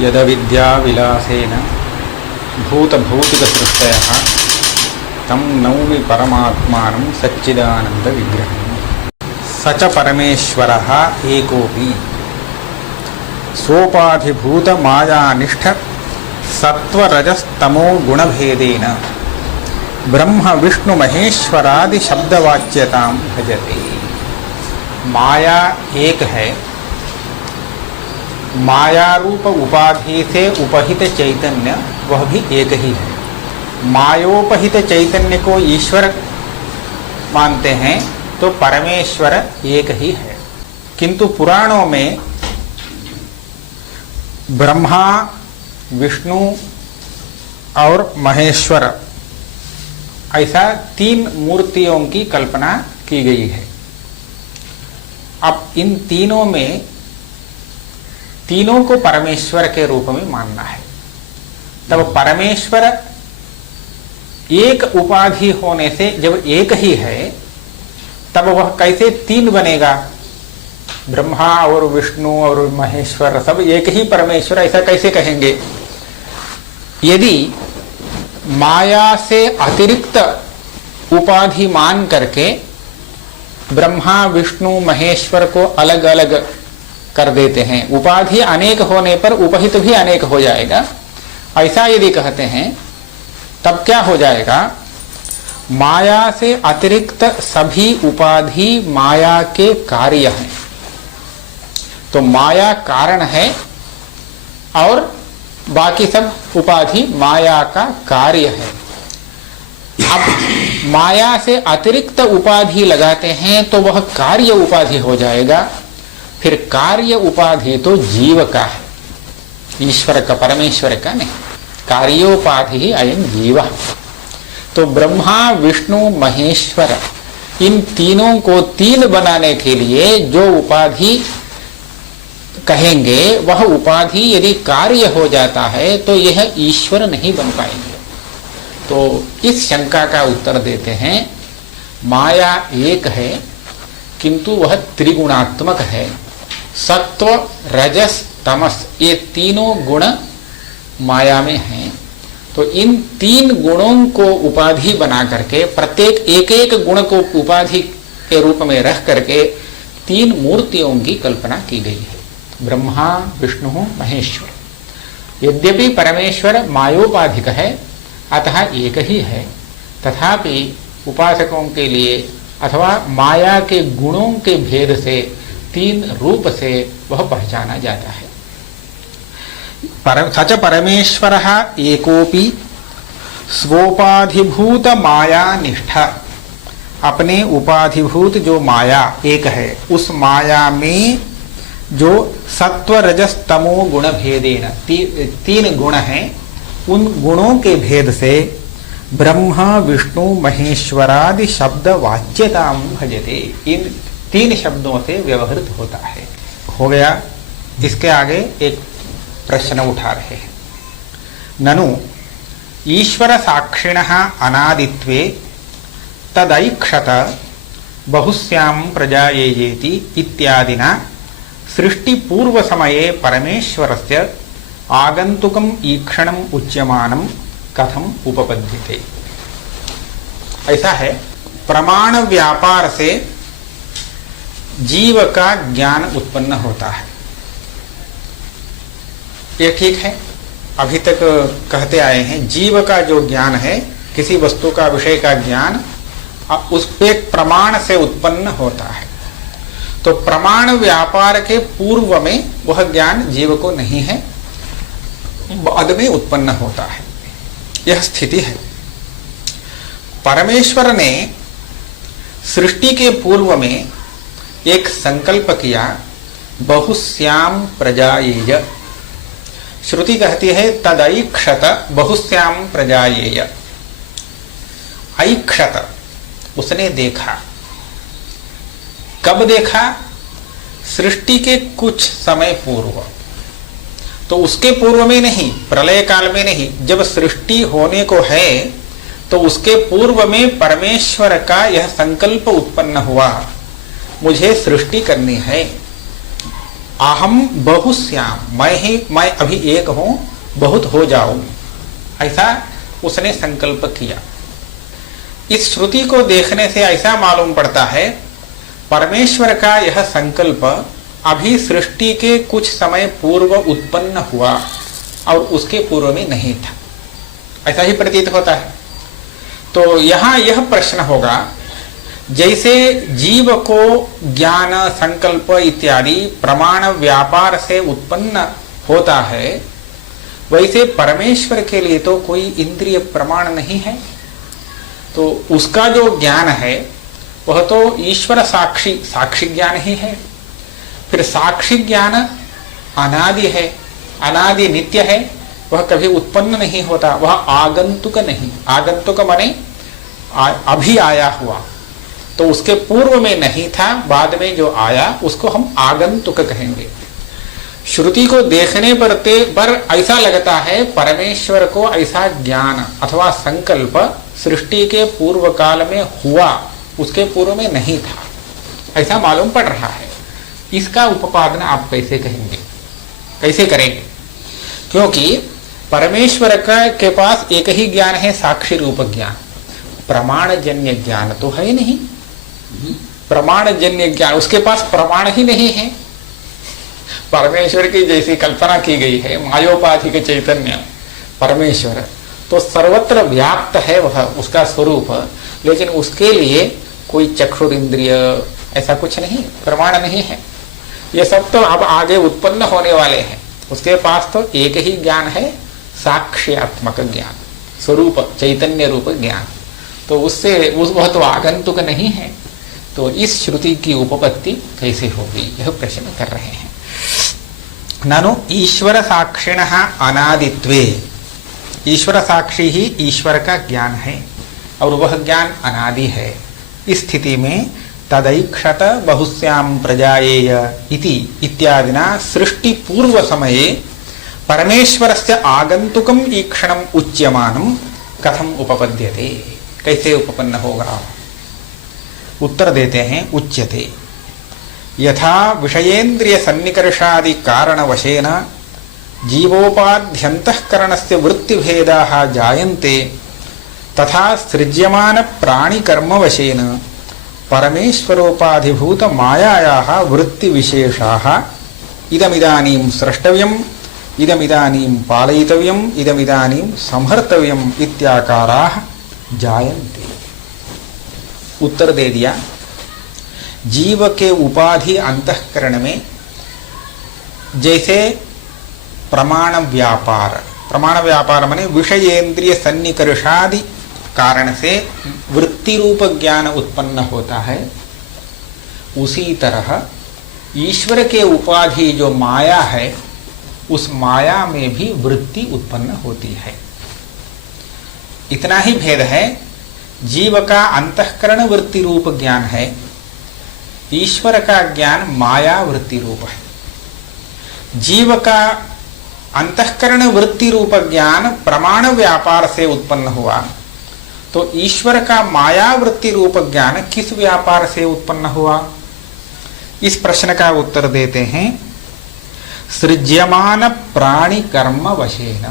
यदविद्याविलासेन भूतभौतिकसृष्टयः तं नौमि परमात्मानं सच्चिदानन्दविग्रहम्। स च परमेश्वरः एकोऽपि सोपाधिभूतमायानिष्ठ सत्वरजस्तमो गुणभेदेन ब्रह्म विष्णु महेश्वरादि शब्दवाच्यतां भजते। माया एक है, माया रूप उपाधि से उपहित चैतन्य वह भी एक ही है। मायोपहित चैतन्य को ईश्वर मानते हैं तो परमेश्वर एक ही है। किंतु पुराणों में ब्रह्मा, विष्णु और महेश्वर ऐसा तीन मूर्तियों की कल्पना की गई है। अब इन तीनों में तीनों को परमेश्वर के रूप में मानना है। तब परमेश्वर एक उपाधि होने से जब एक ही है तब वह कैसे तीन बनेगा? ब्रह्मा और विष्णु और महेश्वर सब एक ही परमेश्वर ऐसा कैसे कहेंगे? यदि माया से अतिरिक्त उपाधि मान करके ब्रह्मा विष्णु महेश्वर को अलग अलग कर देते हैं, उपाधि अनेक होने पर उपहित भी अनेक हो जाएगा, ऐसा यदि कहते हैं तब क्या हो जाएगा? माया से अतिरिक्त सभी उपाधि माया के कार्य हैं। तो माया कारण है और बाकी सब उपाधि माया का कार्य है। अब माया से अतिरिक्त उपाधि लगाते हैं तो वह कार्य उपाधि हो जाएगा। फिर कार्य उपाधि तो जीव का है, ईश्वर का, परमेश्वर का नहीं। कार्योपाधि ही अयं जीव। तो ब्रह्मा विष्णु महेश्वर इन तीनों को तीन बनाने के लिए जो उपाधि कहेंगे वह उपाधि यदि कार्य हो जाता है तो यह ईश्वर नहीं बन पाएंगे। तो इस शंका का उत्तर देते हैं, माया एक है किंतु वह त्रिगुणात्मक है। सत्व रजस तमस ये तीनों गुण माया में हैं। तो इन तीन गुणों को उपाधि बना करके प्रत्येक एक एक गुण को उपाधि के रूप में रख करके तीन मूर्तियों की कल्पना की गई है, ब्रह्मा विष्णु महेश्वर। यद्यपि परमेश्वर मायोपाधिक है अतः एक ही है, तथापि उपासकों के लिए अथवा माया के गुणों के भेद से तीन रूप से वह पहचाना जाता है। सच परमेश्वरः एकोपि स्वोपाधिभूत माया निष्ठा, अपने उपाधिभूत जो माया एक है उस माया में जो सत्व रजस तमो गुण भेदेन तीन गुण हैं, उन गुणों के भेद से ब्रह्मा विष्णु महेश्वरादि शब्द वाच्यताम भजते। इन तीन शब्दों से व्यवहृत होता है। हो गया। इसके आगे एक प्रश्न उठा रहे हैं। ननु ईश्वर साक्षिणः अनादित्वे तदैक्षत बहुस्यां प्रजायेयेति इत्यादिना सृष्टि पूर्व समये परमेश्वरस्य आगंतुकम ईक्षणम उच्यमानम कथम उपपद्यते। ऐसा है, प्रमाण व्यापार से जीव का ज्ञान उत्पन्न होता है। ये ठीक है। अभी तक कहते आए हैं जीव का जो ज्ञान है, किसी वस्तु का विषय का ज्ञान उस पे प्रमाण से उत्पन्न होता है। तो प्रमाण व्यापार के पूर्व में वह ज्ञान जीव को नहीं है, बाद में उत्पन्न होता है। यह स्थिति है। परमेश्वर ने सृष्टि के पूर्व में एक संकल्प किया, बहुस्याम प्रजायेय। श्रुति कहती है तदैक्षत बहुस्याम प्रजायेय। ऐक्षत उसने देखा। कब देखा? सृष्टि के कुछ समय पूर्व। तो उसके पूर्व में नहीं, प्रलय काल में नहीं, जब सृष्टि होने को है तो उसके पूर्व में परमेश्वर का यह संकल्प उत्पन्न हुआ, मुझे सृष्टि करनी है। अहम बहुश्याम, मैं अभी एक हूं, बहुत हो जाऊं, ऐसा उसने संकल्प किया। इस श्रुति को देखने से ऐसा मालूम पड़ता है परमेश्वर का यह संकल्प अभी सृष्टि के कुछ समय पूर्व उत्पन्न हुआ और उसके पूर्व में नहीं था, ऐसा ही प्रतीत होता है। तो यहां यह प्रश्न होगा, जैसे जीव को ज्ञान, संकल्प इत्यादि प्रमाण व्यापार से उत्पन्न होता है, वैसे परमेश्वर के लिए तो कोई इंद्रिय प्रमाण नहीं है। तो उसका जो ज्ञान है वह तो ईश्वर साक्षी ज्ञान ही है। फिर साक्षी ज्ञान अनादि है, अनादि नित्य है, वह कभी उत्पन्न नहीं होता, वह आगंतुक नहीं। आगंतुक माने अभी आया हुआ, तो उसके पूर्व में नहीं था, बाद में जो आया उसको हम आगंतुक कहेंगे। श्रुति को देखने पर ऐसा लगता है परमेश्वर को ऐसा ज्ञान अथवा संकल्प सृष्टि के पूर्व काल में हुआ, उसके पूर्व में नहीं था, ऐसा मालूम पड़ रहा है। इसका उपादन आप कैसे कहेंगे, कैसे करेंगे? क्योंकि परमेश्वर के पास एक ही ज्ञान है, साक्षी रूप ज्ञान। प्रमाण जन्य ज्ञान तो है नहीं, प्रमाण जन्य ज्ञान, उसके पास प्रमाण ही नहीं है। परमेश्वर की जैसी कल्पना की गई है, मायोपाधिक चैतन्य परमेश्वर तो सर्वत्र व्याप्त है वह, उसका स्वरूप, लेकिन उसके लिए कोई चक्षुर इंद्रिय ऐसा कुछ नहीं, प्रमाण नहीं है। ये सब तो अब आगे उत्पन्न होने वाले हैं। उसके पास तो एक ही ज्ञान है, साक्ष्यात्मक ज्ञान, स्वरूप चैतन्य रूप ज्ञान। तो वह तो आगंतुक नहीं है। तो इस श्रुति की उपपत्ति कैसे होगी, यह प्रश्न कर रहे हैं। ननु ईश्वर साक्षिणः अनादित्वे, ईश्वर साक्षी ही ईश्वर का ज्ञान है और वह ज्ञान अनादि है। इस स्थिति में तदैक्षत बहुस्याम प्रजायेय इति इत्यादिना सृष्टि पूर्व समये परमेश्वरस्य आगंतुकम ईक्षणम उच्यमानम कथम उपपद्यते, कैसे उपपन्न होगा? उत्तर देते हैं, उच्यते यथा विषयेन्द्रिय सन्निकर्षादि कारणवशेन जीवोपाध्यन्तःकरणस्य वृत्तिभेदाः जायन्ते, तथा सृज्यमान प्राणिकर्मवशेन परमेश्वरोपाधिभूत मायायाः वृत्तिविशेषाः इदमिदानीं स्रष्टव्यम्, इदमिदानीं पालयितव्यम्, इदमिदानीं संहर्तव्यम् इत्याकाराः जायन्ते। उत्तर दे दिया, जीव के उपाधि अंतःकरण में जैसे प्रमाण व्यापार माने विषयेन्द्रिय सन्निकर्षादि कारण से वृत्ति रूप ज्ञान उत्पन्न होता है, उसी तरह ईश्वर के उपाधि जो माया है, उस माया में भी वृत्ति उत्पन्न होती है। इतना ही भेद है, जीव का अंतःकरण वृत्ति रूप ज्ञान है, ईश्वर का ज्ञान माया वृत्ति रूप है। जीव का अंतःकरण वृत्ति रूप ज्ञान प्रमाण व्यापार से उत्पन्न हुआ, तो ईश्वर का माया वृत्ति रूप ज्ञान किस व्यापार से उत्पन्न हुआ? इस प्रश्न का उत्तर देते हैं, सृज्यमान प्राणि कर्म वशेन।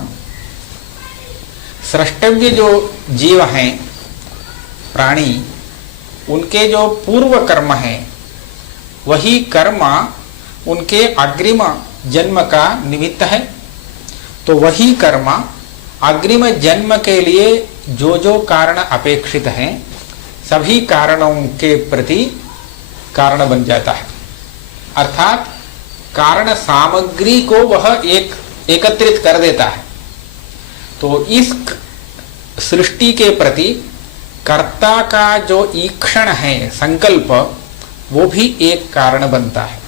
सृष्टव्य जो जीव हैं, प्राणी, उनके जो पूर्व कर्म है, वही कर्म उनके अग्रिम जन्म का निमित्त है। तो वही कर्म अग्रिम जन्म के लिए जो जो कारण अपेक्षित हैं, सभी कारणों के प्रति कारण बन जाता है। अर्थात कारण सामग्री को वह एकत्रित कर देता है। तो इस सृष्टि के प्रति कर्ता का जो ईक्षण है, संकल्प, वो भी एक कारण बनता है।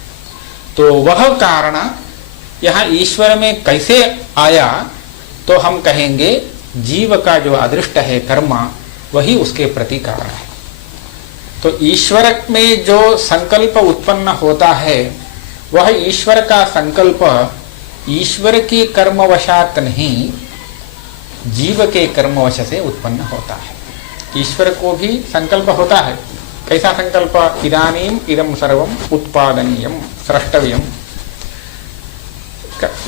तो वह कारण यहाँ ईश्वर में कैसे आया, तो हम कहेंगे जीव का जो अदृष्ट है कर्म, वही उसके प्रति कारण है। तो ईश्वर में जो संकल्प उत्पन्न होता है, वह ईश्वर का संकल्प ईश्वर की कर्मवशात नहीं, जीव के कर्मवश से उत्पन्न होता है। ईश्वर को भी संकल्प होता है। कैसा संकल्प? इदानीम इदं सर्वम उत्पादनीयम स्रष्टव्यम,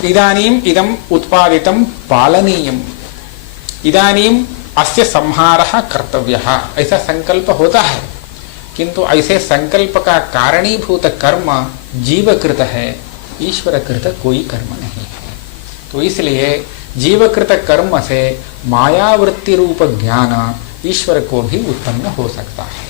इदानीम इदम उत्पादितम पालनीयम, इदानीम अस्य संहारः कर्तव्यः, ऐसा संकल्प होता है। किंतु ऐसे संकल्प का कारणीभूत कर्म जीवकृत है, ईश्वरकृत कोई कर्म नहीं है। तो इसलिए जीवकृत कर्म से मायावृत्ति रूप ज्ञान ईश्वर को भी उत्पन्न हो सकता है।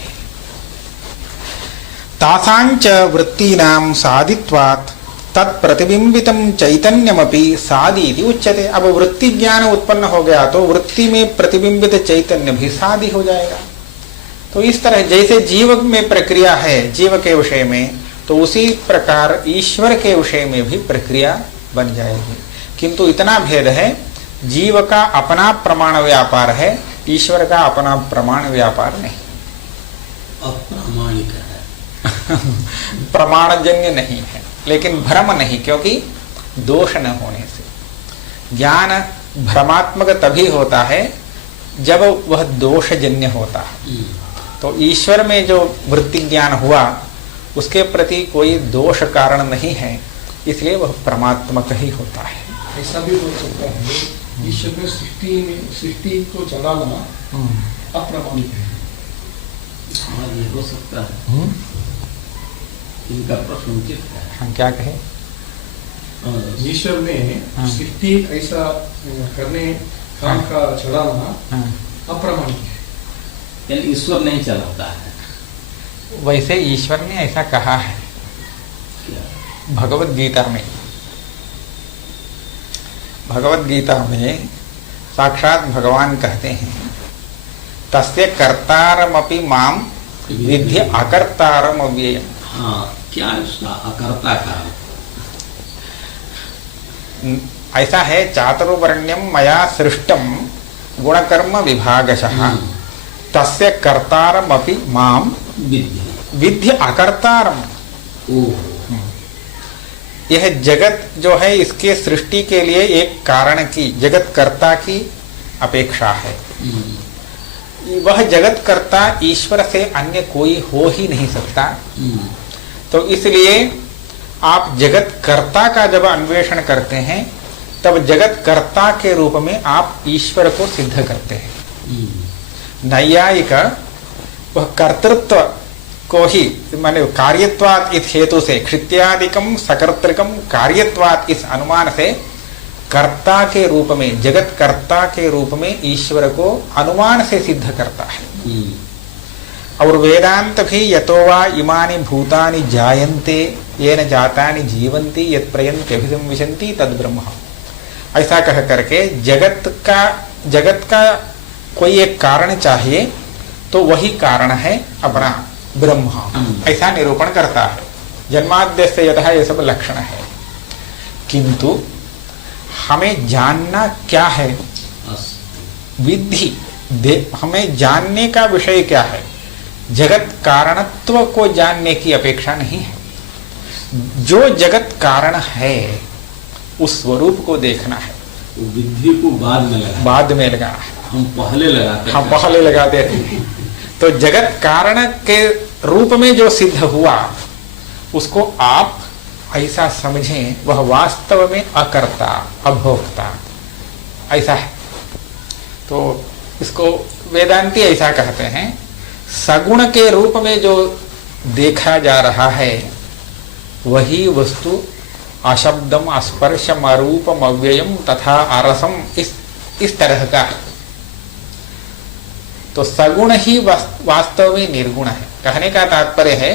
तासांच वृत्तीनां सादित्वात् तत्प्रतिबिंबितं चैतन्यमपि सादीति उच्यते। अब वृत्ति ज्ञान उत्पन्न हो गया तो वृत्ति में प्रतिबिंबित चैतन्य भी सादी हो जाएगा। तो इस तरह जैसे जीव में प्रक्रिया है जीव के विषय में, तो उसी प्रकार ईश्वर के विषय में भी प्रक्रिया बन जाएगी। किंतु इतना भेद है, जीव का अपना प्रमाण व्यापार है, ईश्वर का अपना प्रमाण व्यापार नहीं। अप्रामाणिक है प्रमाणजन्य नहीं है, लेकिन भ्रम नहीं, क्योंकि दोष न होने से। ज्ञान भ्रमात्मक तभी होता है जब वह दोषजन्य होता है। तो ईश्वर में जो वृत्ति ज्ञान हुआ उसके प्रति कोई दोष कारण नहीं है, इसलिए वह परमात्मक ही होता है। ऐसा भी हो सकता है ईश्वर में सृष्टि को चलाना अप्रामाणिक है। हाँ, ये हो सकता है। इनका प्रश्न उचित है। हम क्या कहें? ईश्वर में सृष्टि ऐसा करने काम का चलाना अप्रामाणिक है, यानी ईश्वर नहीं चलाता है। वैसे ईश्वर ने ऐसा कहा है भगवत गीता में। भगवत गीता में साक्षात भगवान कहते हैं, तस्य कर्तारमपि माम विद्धि अकर्तारम अव्ययम्। हाँ, क्या उसका अकर्ता का ऐसा है, चातुर्वर्ण्यम मया सृष्टम गुणकर्म विभागशः तस्य कर्तारमपि माम विद्धि अकर्तारम। यह जगत जो है इसके सृष्टि के लिए एक कारण की, जगत कर्ता की अपेक्षा है। वह जगत कर्ता ईश्वर से अन्य कोई हो ही नहीं सकता। तो इसलिए आप जगत कर्ता का जब अन्वेषण करते हैं तब जगत कर्ता के रूप में आप ईश्वर को सिद्ध करते हैं। नैयायिक वह कर्तृत्व को ही, माने कार्यत्वात् इस हेतु से, क्षित्यादिकम सकर्तृकम कार्यत्वात् इस अनुमान से कर्ता के रूप में, जगत कर्ता के रूप में ईश्वर को अनुमान से सिद्ध करता है। और वेदांत भी यतो वा इमानि भूतानि जायन्ते येन जातानि जीवन्ति यत् प्रयन्ति अभिसंविशन्ति तद् ब्रह्म, ऐसा कह करके जगत का कोई एक कारण चाहिए तो वही कारण है अपना ब्रह्म, ऐसा निरूपण करता है। जन्माद्यस्य यतः ये सब लक्षण है। किंतु हमें जानना क्या है? विधि हमें जानने का विषय क्या है? जगत कारणत्व को जानने की अपेक्षा नहीं है। जो जगत कारण है उस स्वरूप को देखना है। विधि को बाद में लगाना है। हम पहले लगाते थे। तो जगत कारण के रूप में जो सिद्ध हुआ उसको आप ऐसा समझें, वह वास्तव में अकर्ता अभोक्ता ऐसा है। तो इसको वेदांती ऐसा कहते हैं, सगुण के रूप में जो देखा जा रहा है वही वस्तु अशब्दम अस्पर्शम अरूपम अव्ययम तथा अरसम इस तरह का है। तो सगुण ही वास्तव में निर्गुण है। कहने का तात्पर्य है,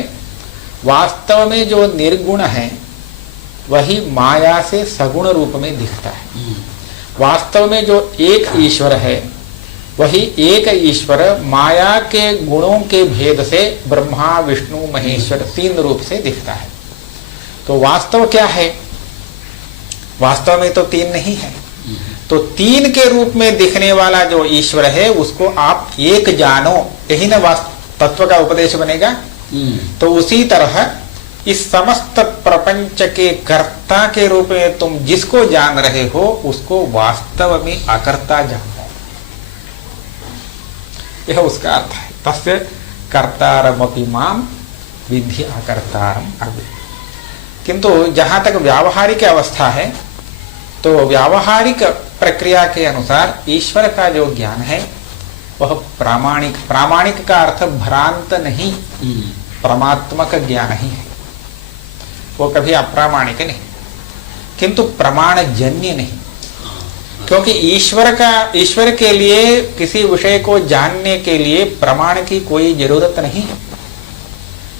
वास्तव में जो निर्गुण है वही माया से सगुण रूप में दिखता है। वास्तव में जो एक ईश्वर है वही एक ईश्वर माया के गुणों के भेद से ब्रह्मा विष्णु महेश्वर तीन रूप से दिखता है। तो वास्तव क्या है? वास्तव में तो तीन नहीं है। तो तीन के रूप में दिखने वाला जो ईश्वर है उसको आप एक जानो, यही ना तत्व का उपदेश बनेगा। तो उसी तरह इस समस्त प्रपंच के कर्ता के रूप में तुम जिसको जान रहे हो उसको वास्तव में अकर्ता जानो, यह उसका अर्थ है। तस्य कर्तारमपि माम विद्धि अकर्तारम अव्ययम्। किंतु जहां तक व्यावहारिक अवस्था है तो व्यावहारिक प्रक्रिया के अनुसार ईश्वर का जो ज्ञान है वह प्रामाणिक, प्रामाणिक का अर्थ भ्रांत नहीं, परमात्मक ज्ञान ही है, वो कभी अप्रामाणिक नहीं, किंतु प्रमाण जन्य नहीं। क्योंकि ईश्वर के लिए किसी विषय को जानने के लिए प्रमाण की कोई जरूरत नहीं,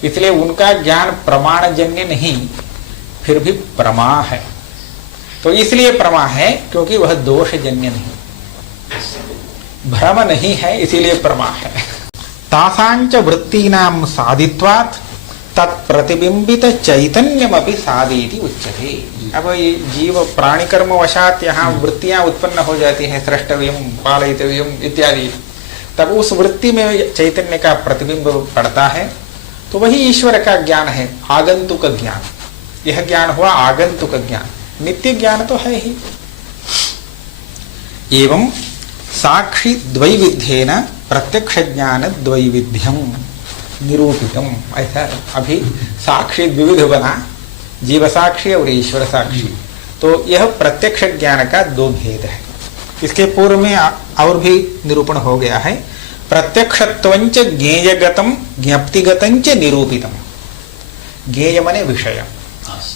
इसलिए उनका ज्ञान प्रमाण जन्य नहीं, फिर भी प्रमा है। तो इसलिए प्रमा है क्योंकि वह दोष जन्य नहीं, भ्रम नहीं है, इसीलिए प्रमा है। तासांच वृत्तीनां साधित्वात् तत्प्रतिबिंबित चैतन्यमपि साधीति उच्यते। अब ये जीव प्राणी कर्म वशात यहाँ वृत्तियां उत्पन्न हो जाती हैं, सृष्टव्यम, पालयितव्यम इत्यादि, तब उस वृत्ति में चैतन्य का प्रतिबिंब पड़ता है, तो वही ईश्वर का ज्ञान है, आगंतुक ज्ञान। यह ज्ञान हुआ आगंतुक ज्ञान, नित्य ज्ञान तो है ही। एवं साक्षी द्वैविध्येन प्रत्यक्ष ज्ञान द्वैविध्यम निरूपितम। ऐसा अभी साक्षी द्विविध बना, जीव साक्षी और ईश्वर साक्षी। तो यह प्रत्यक्ष ज्ञान का दो भेद है। इसके पूर्व में और भी निरूपण हो गया है। प्रत्यक्षत्वंच ज्ञेयगतम ज्ञप्तिगतंच निरूपितम। ज्ञेय मने विषय,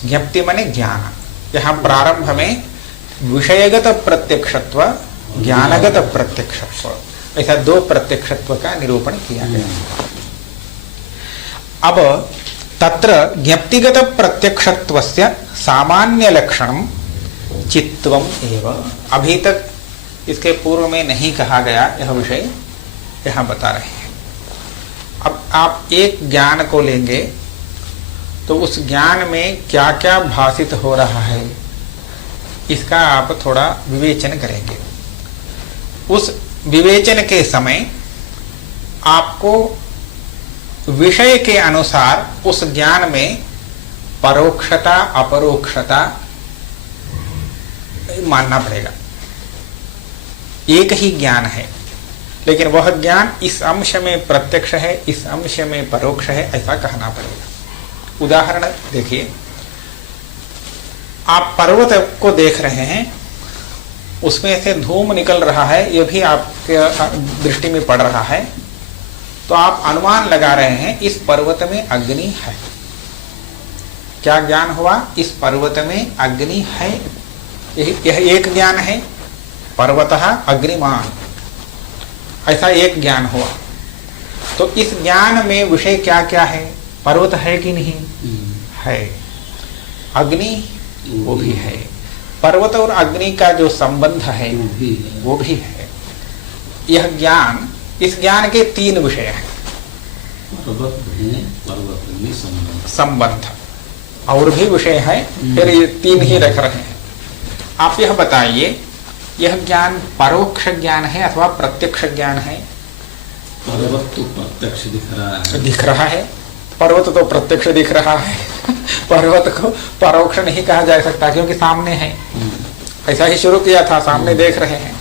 ज्ञप्ति मने ज्ञान। यहाँ प्रारंभ में विषयगत प्रत्यक्षत्व, ज्ञानगत प्रत्यक्षत्व, ऐसा दो प्रत्यक्षत्व का निरूपण किया गया। अब तत्र ज्ञप्तिगत प्रत्यक्षत्वस्य सामान्य लक्षणम चित्तवम एव। अभी तक इसके पूर्व में नहीं कहा गया यह विषय यहाँ बता रहे हैं। अब आप एक ज्ञान को लेंगे तो उस ज्ञान में क्या क्या भाषित हो रहा है, इसका आप थोड़ा विवेचन करेंगे। उस विवेचन के समय आपको विषय के अनुसार उस ज्ञान में परोक्षता अपरोक्षता मानना पड़ेगा। एक ही ज्ञान है, लेकिन वह ज्ञान इस अंश में प्रत्यक्ष है, इस अंश में परोक्ष है, ऐसा कहना पड़ेगा। उदाहरण देखिए, आप पर्वत को देख रहे हैं, उसमें से धूम निकल रहा है, यह भी आपके दृष्टि में पड़ रहा है, तो आप अनुमान लगा रहे हैं इस पर्वत में अग्नि है। क्या ज्ञान हुआ? इस पर्वत में अग्नि है, यह एक ज्ञान है। पर्वतः अग्निमान, ऐसा एक ज्ञान हुआ। तो इस ज्ञान में विषय क्या क्या है? पर्वत है कि नहीं है, अग्नि वो भी है, पर्वत और अग्नि का जो संबंध है वो भी है। यह ज्ञान, इस ज्ञान के तीन विषय हैं। संबंध और भी विषय है, फिर ये तीन ही रख रहे हैं। आप यह बताइए, यह ज्ञान परोक्ष ज्ञान है अथवा प्रत्यक्ष ज्ञान है? पर्वत तो प्रत्यक्ष दिख रहा है। पर्वत तो प्रत्यक्ष दिख रहा है। पर्वत को परोक्ष नहीं कहा जा सकता क्योंकि सामने है। ऐसा ही शुरू किया था, सामने देख रहे हैं।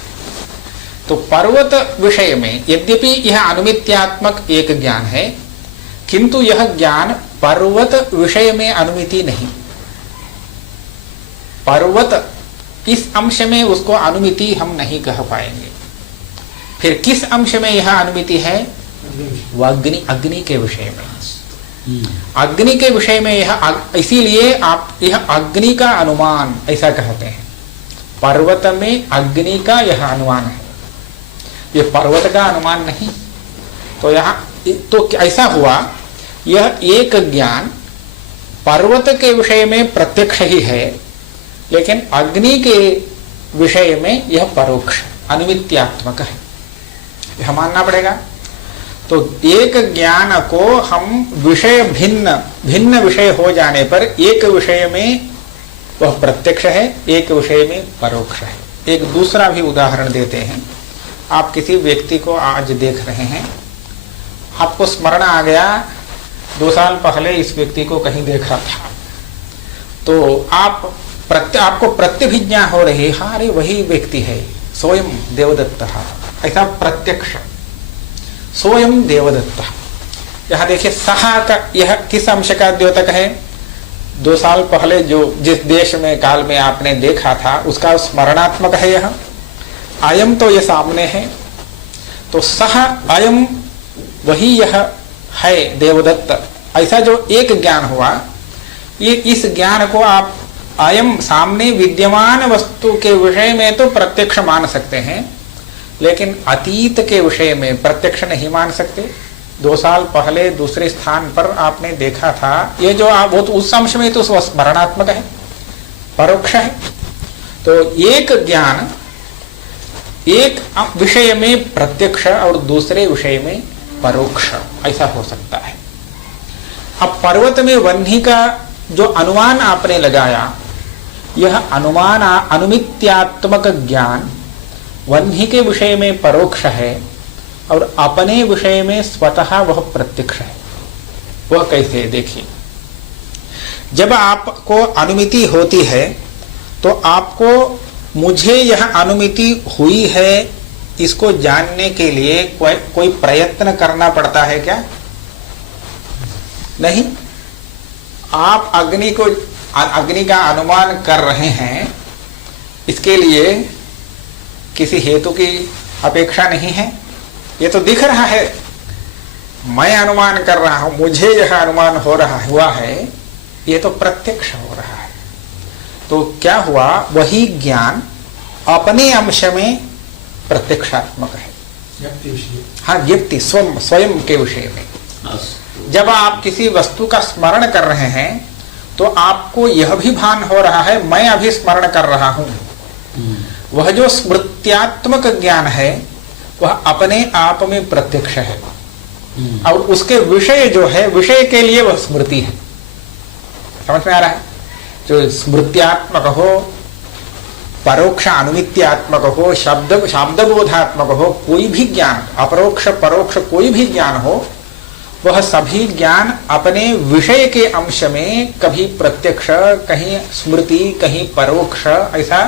तो पर्वत विषय में यद्यपि यह अनुमित्यात्मक एक ज्ञान है, किंतु यह ज्ञान पर्वत विषय में अनुमिति नहीं। पर्वत इस अंश में उसको अनुमिति हम नहीं कह पाएंगे। फिर किस अंश में यह अनुमिति है? अग्नि, अग्नि के विषय में। अग्नि के विषय में यह, इसीलिए आप यह अग्नि का अनुमान ऐसा कहते हैं। पर्वत में अग्नि का यह अनुमान है, यह पर्वत का अनुमान नहीं। तो यहाँ तो ऐसा हुआ, यह एक ज्ञान पर्वत के विषय में प्रत्यक्ष ही है, लेकिन अग्नि के विषय में यह परोक्ष अनुमित्यात्मक है, यह मानना पड़ेगा। तो एक ज्ञान को हम विषय भिन्न विषय हो जाने पर एक विषय में वह प्रत्यक्ष है, एक विषय में परोक्ष है। एक दूसरा भी उदाहरण देते हैं। आप किसी व्यक्ति को आज देख रहे हैं, आपको स्मरण आ गया 2 साल पहले इस व्यक्ति को कहीं देखा था, तो आपको प्रत्यभिज्ञा हो रही, हाँ अरे वही व्यक्ति है, स्वयं देवदत्त। ऐसा प्रत्यक्ष, स्वयं देवदत्त। यहाँ देखिए, सहा का यह किस अंश का द्योतक है? 2 साल पहले जो जिस देश में काल में आपने देखा था उसका स्मरणात्मक है यह। अयम तो ये सामने है, तो सह अयम वही यह है देवदत्त, ऐसा जो एक ज्ञान हुआ, ये इस ज्ञान को आप अयम सामने विद्यमान वस्तु के विषय में तो प्रत्यक्ष मान सकते हैं, लेकिन अतीत के विषय में प्रत्यक्ष नहीं मान सकते। 2 साल पहले दूसरे स्थान पर आपने देखा था, ये जो आप वो तो उस अंश में तो स्मरणात्मक है, परोक्ष है। तो एक ज्ञान एक विषय में प्रत्यक्ष और दूसरे विषय में परोक्ष, ऐसा हो सकता है। अब पर्वत में वह्नि का जो अनुमान आपने लगाया, यह अनुमान अनुमित्यात्मक ज्ञान वह्नि के विषय में परोक्ष है और अपने विषय में स्वतः वह प्रत्यक्ष है। वह कैसे देखिए, जब आपको अनुमिति होती है तो आपको मुझे यह अनुमिति हुई है इसको जानने के लिए कोई प्रयत्न करना पड़ता है क्या? नहीं। आप अग्नि का अनुमान कर रहे हैं, इसके लिए किसी हेतु की अपेक्षा नहीं है। ये तो दिख रहा है, मैं अनुमान कर रहा हूं, मुझे यह अनुमान हुआ है, ये तो प्रत्यक्ष हो रहा है। तो क्या हुआ, वही ज्ञान अपने अंश में प्रत्यक्षात्मक है। हाँ, व्यक्ति स्वयं के विषय में। जब आप किसी वस्तु का स्मरण कर रहे हैं तो आपको यह भी भान हो रहा है मैं अभी स्मरण कर रहा हूं। वह जो स्मृत्यात्मक ज्ञान है वह अपने आप में प्रत्यक्ष है, और उसके विषय जो है, विषय के लिए वह स्मृति है। समझ में आ रहा है? जो स्मृत्यात्मक हो, परोक्ष अनुमित्यात्मक हो, शब्दबोधात्मक हो, कोई भी ज्ञान, अपरोक्ष परोक्ष कोई भी ज्ञान हो, वह सभी ज्ञान अपने विषय के अंश में कभी प्रत्यक्ष, कहीं स्मृति, कहीं परोक्ष, ऐसा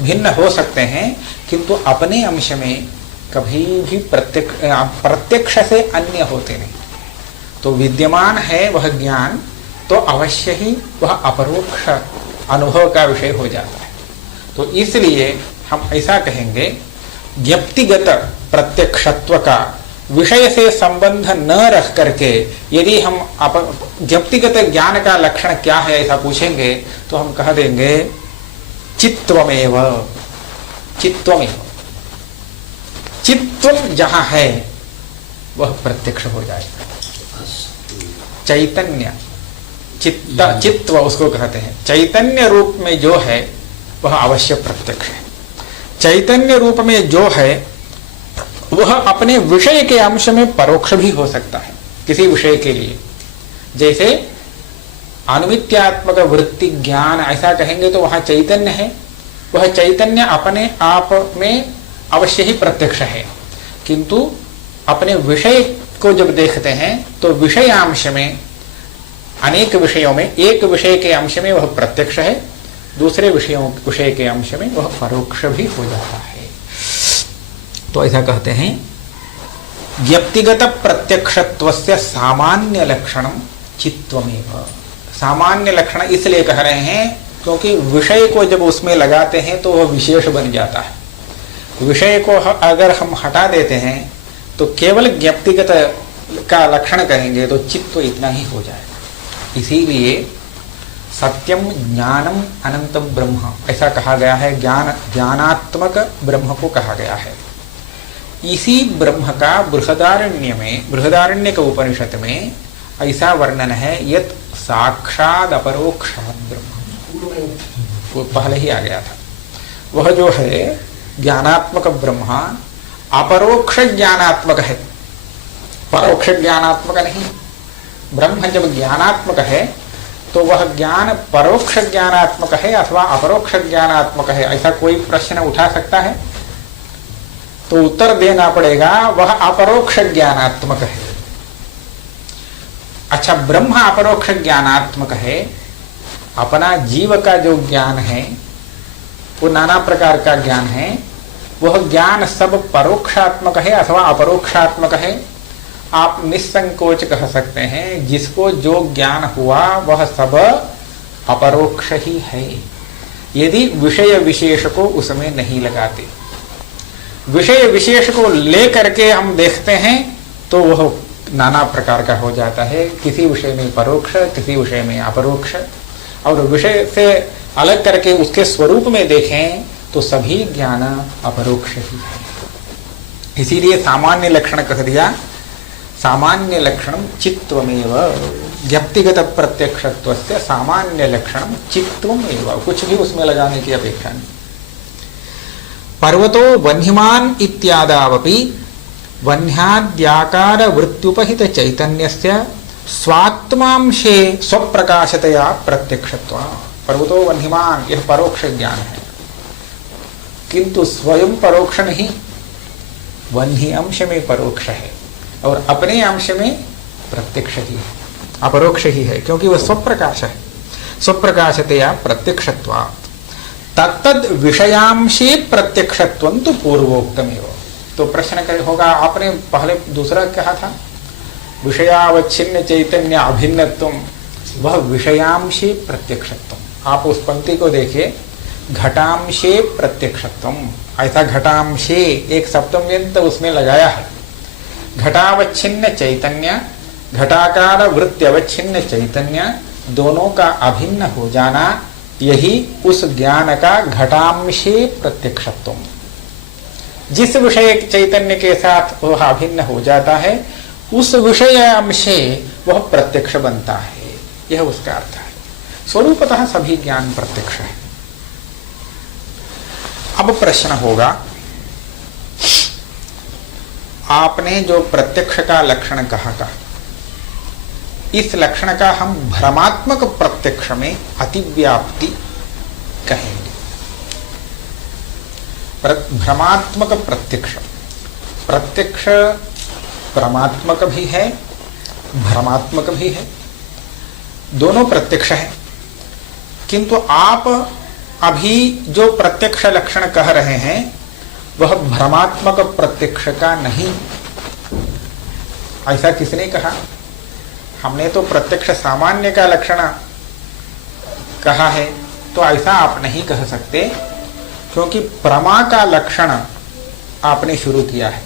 भिन्न हो सकते हैं, किंतु अपने अंश में कभी भी प्रत्यक्ष से अन्य होते नहीं। तो विद्यमान है वह ज्ञान तो अवश्य ही वह अपरोक्ष अनुभव का विषय हो जाता है। तो इसलिए हम ऐसा कहेंगे, व्यक्तिगत प्रत्यक्षत्व का विषय से संबंध न रख करके यदि हम व्यक्तिगत ज्ञान का लक्षण क्या है ऐसा पूछेंगे तो हम कह देंगे चित्वमेव। चित्वमेव, चित्वम जहां है वह प्रत्यक्ष हो जाएगा। चैतन्य चित्व उसको कहते हैं। चैतन्य रूप में जो है वह अवश्य प्रत्यक्ष है। चैतन्य रूप में जो है वह अपने विषय के अंश में परोक्ष भी हो सकता है किसी विषय के लिए। जैसे अनुमित्यात्मक वृत्ति ज्ञान ऐसा कहेंगे तो वहां चैतन्य है, वह चैतन्य अपने आप में अवश्य ही प्रत्यक्ष है, किंतु अपने विषय को जब देखते हैं तो विषयांश में, अनेक विषयों में एक विषय के अंश में वह प्रत्यक्ष है, दूसरे विषय के अंश में वह परोक्ष भी हो जाता है। तो ऐसा कहते हैं व्यक्तिगत प्रत्यक्षत्वस्य सामान्य लक्षणम चित्वमेव। सामान्य लक्षण इसलिए कह रहे हैं क्योंकि विषय को जब उसमें लगाते हैं तो वह विशेष बन जाता है। विषय को अगर हम हटा देते हैं तो केवल व्यक्तिगत का लक्षण कहेंगे तो चित्त इतना ही हो जाएगा। इसीलिए सत्यम ज्ञानम अनंतम ब्रह्म ऐसा कहा गया है। ज्ञानात्मक ब्रह्म को कहा गया है। इसी ब्रह्म का बृहदारण्य के उपनिषद में ऐसा वर्णन है, यत साक्षात अपरोक्षात ब्रह्म। वो पहले ही आ गया था। वह जो है ज्ञानात्मक ब्रह्म अपरोक्ष ज्ञानात्मक है, परोक्ष ज्ञानात्मक नहीं। ब्रह्म जब ज्ञानात्मक है तो वह ज्ञान परोक्ष ज्ञानात्मक है अथवा अपरोक्ष ज्ञानात्मक है, ऐसा कोई प्रश्न उठा सकता है? तो उत्तर देना पड़ेगा वह अपरोक्ष ज्ञानात्मक है। अच्छा, ब्रह्म अपरोक्ष ज्ञानात्मक है, अपना जीव का जो ज्ञान है वो नाना प्रकार का ज्ञान है, वह ज्ञान सब परोक्षात्मक है अथवा अपरोक्षात्मक है। आप निसंकोच कह सकते हैं जिसको जो ज्ञान हुआ वह सब अपरोक्ष ही है यदि विषय विशेष को उसमें नहीं लगाते। विषय विशेष को लेकर के हम देखते हैं तो वह नाना प्रकार का हो जाता है, किसी विषय में परोक्ष, किसी विषय में अपरोक्ष। और विषय से अलग करके उसके स्वरूप में देखें तो सभी ज्ञान अपरोक्ष ही है। इसीलिए सामान्य लक्षण कह दिया, सामान्य लक्षणम चित्तमेव, व्यक्तिगत प्रत्यक्षत्वस्य सामान्य लक्षणम चित्तमेव, कुछ भी उसमें लगाने की अपेक्षा नहीं। पर्वतो वह्निमान इत्यादावपि वह्न्याद्याकार वृत्त्युपहित चैतन्यस्य स्वात्मांशे स्वप्रकाशतया प्रत्यक्षत्वा। पर्वतो वह्निमान यह परोक्ष ज्ञान है, किंतु स्वयं परोक्ष नहीं, वह्नि अंश में परोक्ष है और अपने अंश में प्रत्यक्ष ही है, अपरोक्ष ही है, क्योंकि वह स्वप्रकाश है। स्वप्रकाशतया प्रत्यक्षत्वात् तत्तद विषयांशे प्रत्यक्षत्वं तो पूर्वोक्तमेव। तो प्रश्न कर होगा, आपने पहले दूसरा कहा था विषयावच्छिन्न चैतन्य अभिन्नत्वम, वह विषयांशे प्रत्यक्षत्वम। आप उस पंक्ति को देखिए, घटांशे प्रत्यक्षत्वम, ऐसा घटांशे एक सप्तम्यंत उसमें लगाया है। घटावच्छिन्न चैतन्य, घटाकार वृत्ति अवच्छिन्न चैतन्य, दोनों का अभिन्न हो जाना, यही उस ज्ञान का घटांशे प्रत्यक्षत्व। जिस विषय चैतन्य के साथ वह अभिन्न हो जाता है, उस विषय अंशे वह प्रत्यक्ष बनता है, यह उसका अर्थ है। स्वरूपतः सभी ज्ञान प्रत्यक्ष है। अब प्रश्न होगा, आपने जो प्रत्यक्ष का लक्षण कहा था, इस लक्षण का हम भ्रमात्मक प्रत्यक्ष में अतिव्याप्ति कहेंगे। भ्रमात्मक प्रत्यक्ष, प्रत्यक्ष भ्रमात्मक भी है, भ्रमात्मक भी है, दोनों प्रत्यक्ष है। किंतु आप अभी जो प्रत्यक्ष लक्षण कह रहे हैं वह भ्रमात्मक प्रत्यक्ष का नहीं। ऐसा किसने कहा? हमने तो प्रत्यक्ष सामान्य का लक्षण कहा है, तो ऐसा आप नहीं कह सकते, क्योंकि प्रमा का लक्षण आपने शुरू किया है।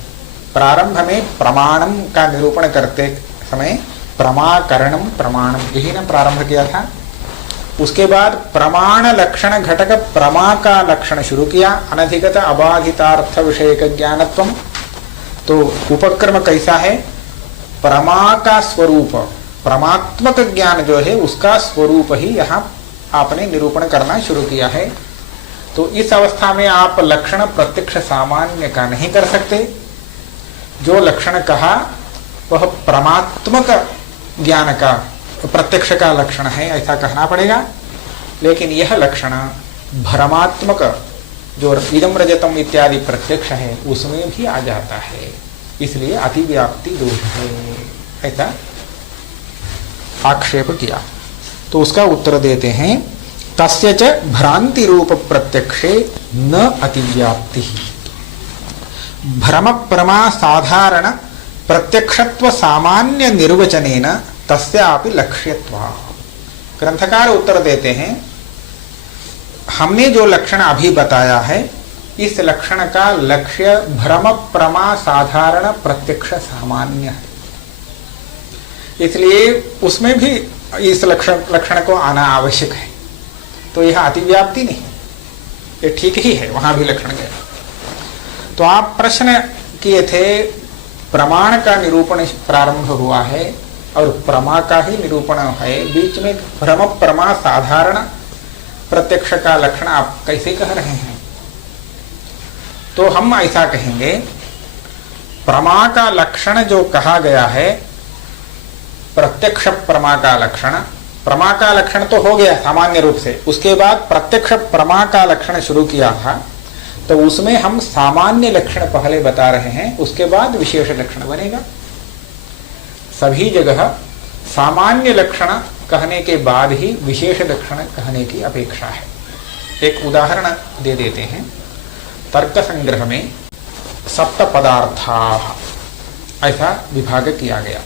प्रारंभ में प्रमाणम का निरूपण करते समय प्रमाकरणम प्रमाणम, यही ना प्रारंभ किया था। उसके बाद प्रमाण लक्षण घटक प्रमा का लक्षण शुरू किया, अनधिगत अबाधितार्थ विषयक ज्ञानत्वम। तो उपक्रम कैसा है? प्रमा का स्वरूप, परमात्मक ज्ञान जो है उसका स्वरूप ही यहाँ आपने निरूपण करना शुरू किया है। तो इस अवस्था में आप लक्षण प्रत्यक्ष सामान्य का नहीं कर सकते। जो लक्षण कहा वह परमात्मक ज्ञान का, प्रत्यक्ष का लक्षण है, ऐसा कहना पड़ेगा। लेकिन यह लक्षण भ्रमात्मक जो इदम रजतम इत्यादि प्रत्यक्ष है उसमें भी आ जाता है, इसलिए अतिव्याप्ति दोष है, ऐसा आक्षेप किया। तो उसका उत्तर देते हैं, तस्य च भ्रांति रूप प्रत्यक्षे न अतिव्याप्ति। भ्रम प्रमा साधारण प्रत्यक्षत्व सामान्य निर्वचनेन तस्यापि लक्ष्यत्वा। ग्रंथकार उत्तर देते हैं, हमने जो लक्षण अभी बताया है इस लक्षण का लक्ष्य भ्रम प्रमा साधारण प्रत्यक्ष सामान्य है, इसलिए उसमें भी इस लक्षण को आना आवश्यक है। तो यह अतिव्याप्ति नहीं, ये ठीक ही है, वहां भी लक्षण गया। तो आप प्रश्न किए थे, प्रमाण का निरूपण प्रारंभ हुआ है और प्रमा का ही निरूपण है, बीच में भ्रम प्रमा साधारण प्रत्यक्ष का लक्षण आप कैसे कह रहे हैं? तो हम ऐसा कहेंगे, प्रमा का लक्षण जो कहा गया है, प्रत्यक्ष प्रमा का लक्षण, प्रमा का लक्षण तो हो गया सामान्य रूप से, उसके बाद प्रत्यक्ष प्रमा का लक्षण शुरू किया था, तो उसमें हम सामान्य लक्षण पहले बता रहे हैं, उसके बाद विशेष लक्षण बनेगा। सभी जगह सामान्य लक्षण कहने के बाद ही विशेष लक्षण कहने की अपेक्षा है। एक उदाहरण दे देते हैं। तर्क संग्रह में सप्त पदार्था ऐसा विभाग किया गया।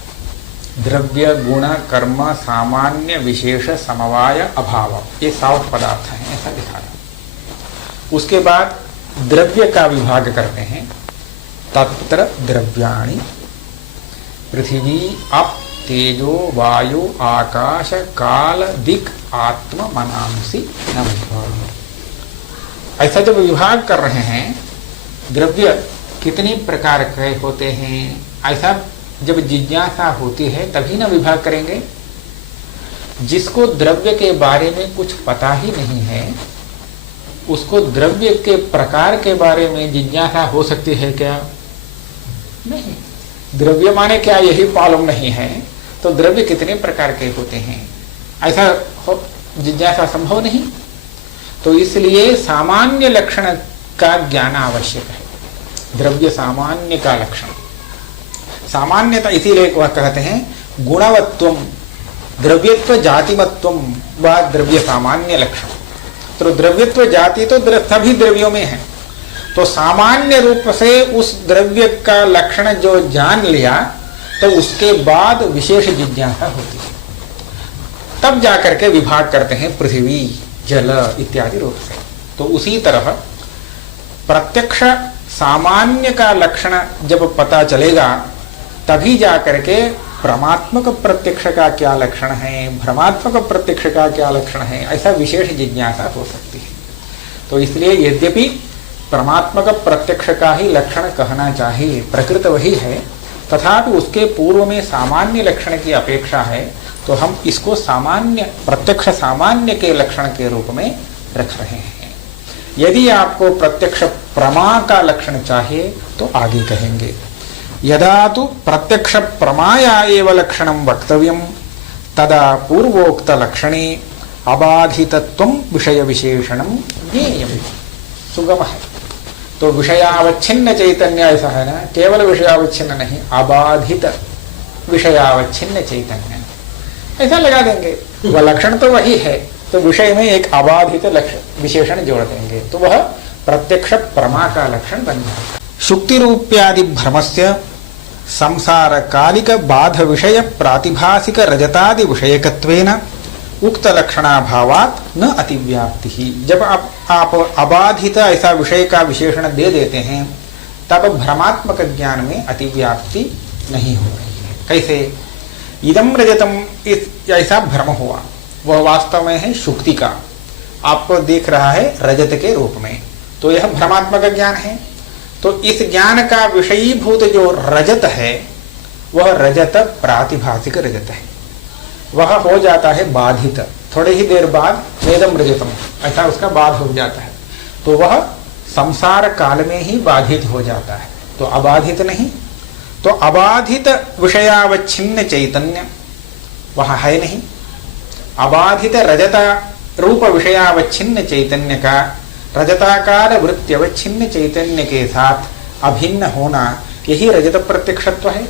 द्रव्य गुण कर्म सामान्य विशेष समवाय अभाव, ये 7 पदार्थ हैं, ऐसा दिखा रहा। उसके बाद द्रव्य का विभाग करते हैं। तत्र द्रव्याणि पृथ्वी अप तेजो वायु आकाश काल दिक् आत्म मनांसि नभः। ऐसा जब विभाग कर रहे हैं, द्रव्य कितने प्रकार के होते हैं, ऐसा जब जिज्ञासा होती है तभी ना विभाग करेंगे। जिसको द्रव्य के बारे में कुछ पता ही नहीं है, उसको द्रव्य के प्रकार के बारे में जिज्ञासा हो सकती है क्या? नहीं। द्रव्य माने क्या, यही मालूम नहीं है, तो द्रव्य कितने प्रकार के होते हैं, ऐसा जिज्ञासा संभव नहीं। तो इसलिए सामान्य लक्षण का ज्ञान आवश्यक है। द्रव्य सामान्य का लक्षण, सामान्यता, इसीलिए वह कहते हैं गुणवत्वम द्रव्यत्व जातिमत्वम व द्रव्य सामान्य लक्षण। तो द्रव्यत्व जाति तो सभी द्रव्यों में है, तो सामान्य रूप से उस द्रव्य का लक्षण जो जान लिया तो उसके बाद विशेष जिज्ञासा होती है, तब जाकर के विभाग करते हैं पृथ्वी जल इत्यादि रूप से। तो उसी तरह प्रत्यक्ष सामान्य का लक्षण जब पता चलेगा तभी जाकर के भ्रमात्मक प्रत्यक्ष का क्या लक्षण है, भ्रमात्मक प्रत्यक्ष का क्या लक्षण है, ऐसा विशेष जिज्ञासा हो सकती है। तो इसलिए यद्यपि परमात्मक प्रत्यक्ष का ही लक्षण कहना चाहिए, प्रकृत वही है, तथापि उसके पूर्व में सामान्य लक्षण की अपेक्षा है, तो हम इसको सामान्य प्रत्यक्ष सामान्य के लक्षण के रूप में रख रहे हैं। यदि आपको प्रत्यक्ष प्रमा का लक्षण चाहिए तो आगे कहेंगे। यदा तो प्रत्यक्ष प्रमाया एव लक्षणं वक्तव्यं तदा पूर्वोक्त लक्षणे अबाधितत्वं विषय विशेषणं ज्ञेयं। सुगम है। तो विषयावच्छिन्न चैतन्य ऐसा है ना, केवल विषयावच्छिन्न नहीं, अबाधित विषयावच्छिन्न चैतन्य, ऐसा लगा देंगे। वह लक्षण तो वही है, तो विषय में एक अबाधित लक्षण विशेषण जोड़ देंगे, तो वह प्रत्यक्ष प्रमा का लक्षण बन जाएगा। शुक्ति रूप्यादि भ्रमस्य संसार कालिक बाध विषय प्रातिभासिक रजतादि विषयकत्वेन उक्त लक्षणाभावात न अतिव्याप्ति ही। जब आप अबाधित ऐसा विषय का विशेषण दे देते हैं तब भ्रमात्मक ज्ञान में अतिव्याप्ति नहीं हो रही है। कैसे? इदम रजतम, इस ऐसा भ्रम हुआ, वह वास्तव में है शुक्ति का, आपको देख रहा है रजत के रूप में, तो यह भ्रमात्मक ज्ञान है। तो इस ज्ञान का विषयीभूत जो रजत है वह रजत प्रातिभासिक रजत है, वह हो जाता है बाधित, थोड़े ही देर बाद वेदम रजतम ऐसा उसका बाध हो जाता है, तो वह संसार काल में ही बाधित हो जाता है, तो अबाधित नहीं। तो अबाधित विषयावच्छिन्न चैतन्य वह है नहीं। अबाधित रजता रूप विषयावच्छिन्न चैतन्य का रजताकार वृत्त्यवच्छिन्न चैतन्य के साथ अभिन्न होना, यही रजत प्रत्यक्षत्व है।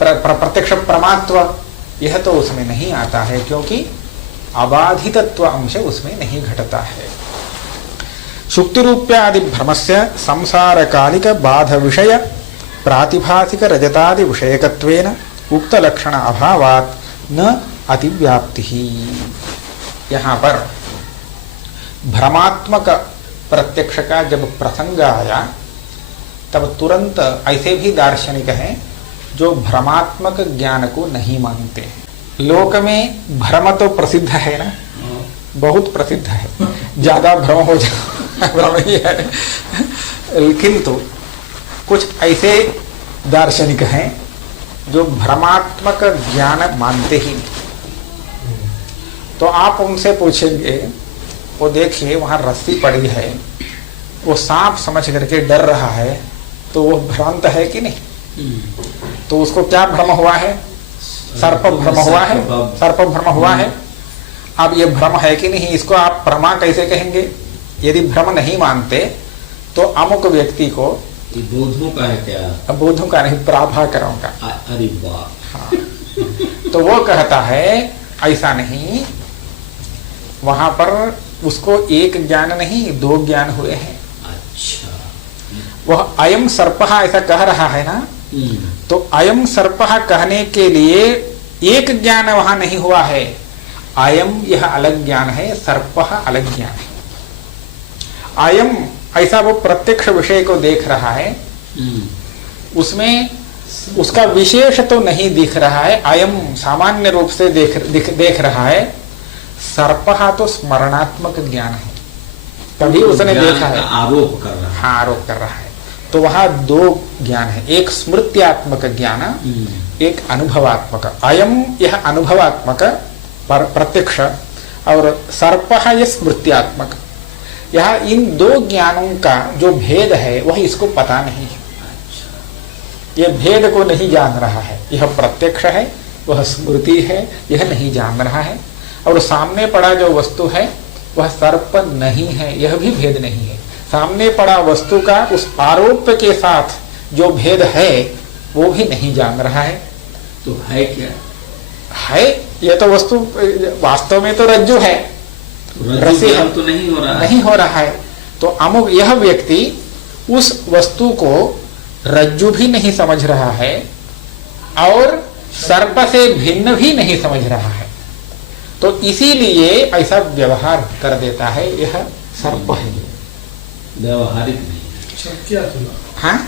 प्रत्यक्ष प्रमात्व यह तो उसमें नहीं आता है, क्योंकि अबाधितत्व अंश उसमें नहीं घटता है। शुक्ति रूप्यादि भ्रमस्य संसार कालिक बाध विषय प्रातिभासिक रजतादि विषयकत्वेन उक्त लक्षण अभावात न अतिव्याप्ति ही। यहाँ पर भ्रमात्मक प्रत्यक्ष का जब प्रसंग आया तब तुरंत ऐसे भी दार्शनिक हैं जो भ्रमात्मक ज्ञान को नहीं मानते हैं। लोक में भ्रम तो प्रसिद्ध है ना, बहुत प्रसिद्ध है, ज्यादा भ्रम हो जाए भ्रम ही है, किंतु कुछ ऐसे दार्शनिक हैं जो भ्रमात्मक ज्ञान मानते ही नहीं। तो आप उनसे पूछेंगे, वो देखिए वहां रस्सी पड़ी है, वो सांप समझ करके डर रहा है, तो वो भ्रांत है कि नहीं? तो उसको क्या भ्रम हुआ है? सर्प भ्रम हुआ है, सर्प भ्रम हुआ है। अब ये भ्रम है कि नहीं, इसको आप प्रमा कैसे कहेंगे? यदि भ्रम नहीं मानते तो अमुक व्यक्ति को, बोधों का है क्या? बोधों का नहीं, प्राभाकरों का। अरे वाह। हाँ। तो वो कहता है ऐसा नहीं, वहां पर उसको एक ज्ञान नहीं 2 ज्ञान हुए हैं। अच्छा। वह अयम सर्प ऐसा कह रहा है ना, तो अयम सर्पः कहने के लिए एक ज्ञान वहां नहीं हुआ है। अयम यह अलग ज्ञान है, सर्पः अलग ज्ञान है। अयम ऐसा वो प्रत्यक्ष विषय को देख रहा है, उसमें उसका विशेष तो नहीं दिख रहा है, अयम सामान्य रूप से देख रहा है। सर्पः तो स्मरणात्मक ज्ञान है, तभी उसने देखा है, आरोप कर रहा है। हाँ, आरोप कर रहा है। तो वहां दो ज्ञान है, एक स्मृत्यात्मक ज्ञान, एक अनुभवात्मक। अयम यह अनुभवात्मक प्रत्यक्ष, और सर्पः यह स्मृत्यात्मक। यह इन दो ज्ञानों का जो भेद है वह इसको पता नहीं है, यह भेद को नहीं जान रहा है। यह प्रत्यक्ष है, वह स्मृति है, यह नहीं जान रहा है। और सामने पड़ा जो वस्तु है वह सर्प नहीं है, यह भी भेद नहीं है। सामने पड़ा वस्तु का उस आरोप के साथ जो भेद है वो भी नहीं जान रहा है। तो है क्या? है, यह तो वस्तु वास्तव में तो रज्जु है, रज्जु ज्ञान तो नहीं हो रहा है। नहीं हो रहा है। तो अमुक यह व्यक्ति उस वस्तु को रज्जु भी नहीं समझ रहा है और सर्प से भिन्न भी नहीं समझ रहा है, तो इसीलिए ऐसा व्यवहार कर देता है। यह सर्प है, व्यवहारिक नहीं। क्या हाँ,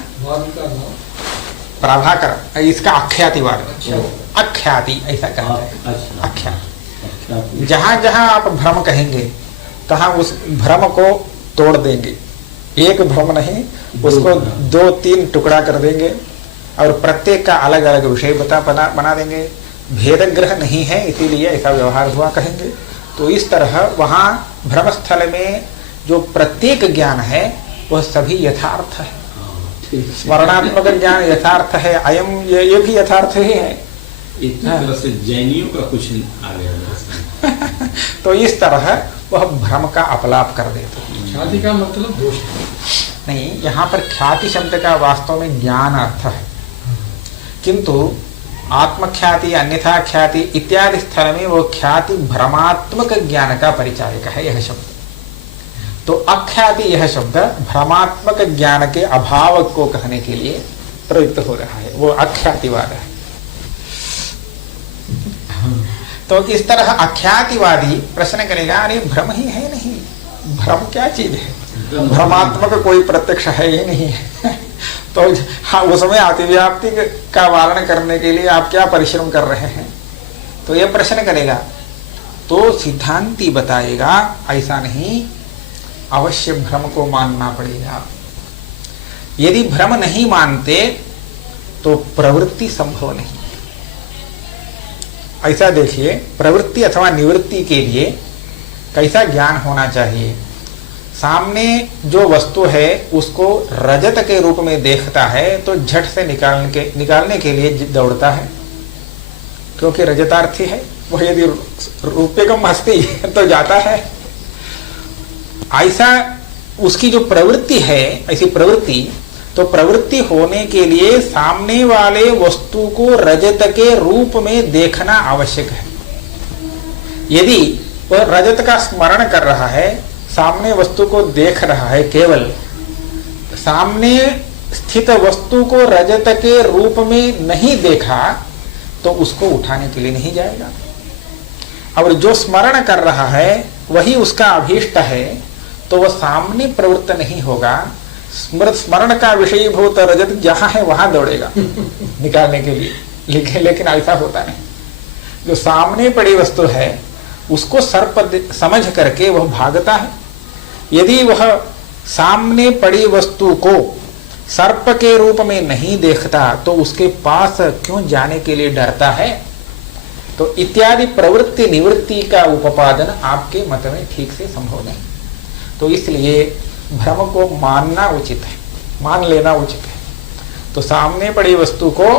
प्रभाकर, इसका आख्यातिवाद, आख्याति ऐसा कहता है। आख्याति, जहां जहां आप भ्रम कहेंगे तहां उस भ्रम को तोड़ देंगे। एक भ्रम नहीं, उसको दो तीन टुकड़ा कर देंगे और प्रत्येक का अलग अलग विषय बना देंगे। भेदग्रह नहीं है, इसीलिए ऐसा व्यवहार हुआ कहेंगे। तो इस तरह वहां भ्रम स्थल में जो प्रत्येक ज्ञान है वह सभी यथार्थ है। स्मरणात्मक ज्ञान यथार्थ है, अयम ये भी यथार्थ ही है। एक तरह से जैनियों का कुछ आ गया। तो इस तरह वह भ्रम का अपलाप कर देते हैं। ख्याति का मतलब दोष नहीं, यहाँ पर ख्याति शब्द का वास्तव में ज्ञान अर्थ है, किंतु आत्मख्याति, अन्यथा ख्याति इत्यादि स्थल में वो ख्याति भ्रमात्मक ज्ञान का परिचायक है यह शब्द। तो अख्याति यह शब्द भ्रमात्मक ज्ञान के अभाव को कहने के लिए प्रयुक्त हो रहा है, वो अख्यातिवाद है। तो इस तरह अख्यातिवादी प्रश्न करेगा, अरे भ्रम ही है नहीं, भ्रम क्या चीज है, भ्रमात्मक कोई प्रत्यक्ष है ही नहीं है। तो हाँ, उसमें अतिव्याप्ति का वारण करने के लिए आप क्या परिश्रम कर रहे हैं, तो यह प्रश्न करेगा। तो सिद्धांती बताएगा ऐसा नहीं, अवश्य भ्रम को मानना पड़ेगा। यदि भ्रम नहीं मानते तो प्रवृत्ति संभव नहीं। ऐसा देखिए, प्रवृत्ति अथवा निवृत्ति के लिए कैसा ज्ञान होना चाहिए। सामने जो वस्तु है उसको रजत के रूप में देखता है तो झट से निकालने के लिए दौड़ता है, क्योंकि रजतार्थी है वह। यदि रूप्यकम हस्ती तो जाता है। ऐसा उसकी जो प्रवृत्ति है, ऐसी प्रवृत्ति, तो प्रवृत्ति होने के लिए सामने वाले वस्तु को रजत के रूप में देखना आवश्यक है। यदि वह रजत का स्मरण कर रहा है, सामने वस्तु को देख रहा है, केवल सामने स्थित वस्तु को रजत के रूप में नहीं देखा तो उसको उठाने के लिए नहीं जाएगा। और जो स्मरण कर रहा है वही उसका अभीष्ट है, तो वह सामने प्रवृत्त नहीं होगा। स्मरण का विषयीभूत रजत जहां है वहां दौड़ेगा निकालने के लिए, लेकिन ऐसा होता नहीं। जो सामने पड़ी वस्तु है उसको सर्प समझ करके वह भागता है। यदि वह सामने पड़ी वस्तु को सर्प के रूप में नहीं देखता तो उसके पास क्यों जाने के लिए डरता है। तो इत्यादि प्रवृत्ति निवृत्ति का उपादन आपके मत में ठीक से संभव नहीं। तो इसलिए भ्रम को मानना उचित है, मान लेना उचित है। तो सामने पड़ी वस्तु को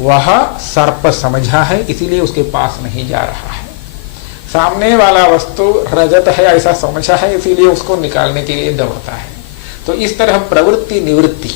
वह सर्प समझा है, इसीलिए उसके पास नहीं जा रहा है। सामने वाला वस्तु रजत है ऐसा समझा है, इसीलिए उसको निकालने के लिए दौड़ता है। तो इस तरह प्रवृत्ति निवृत्ति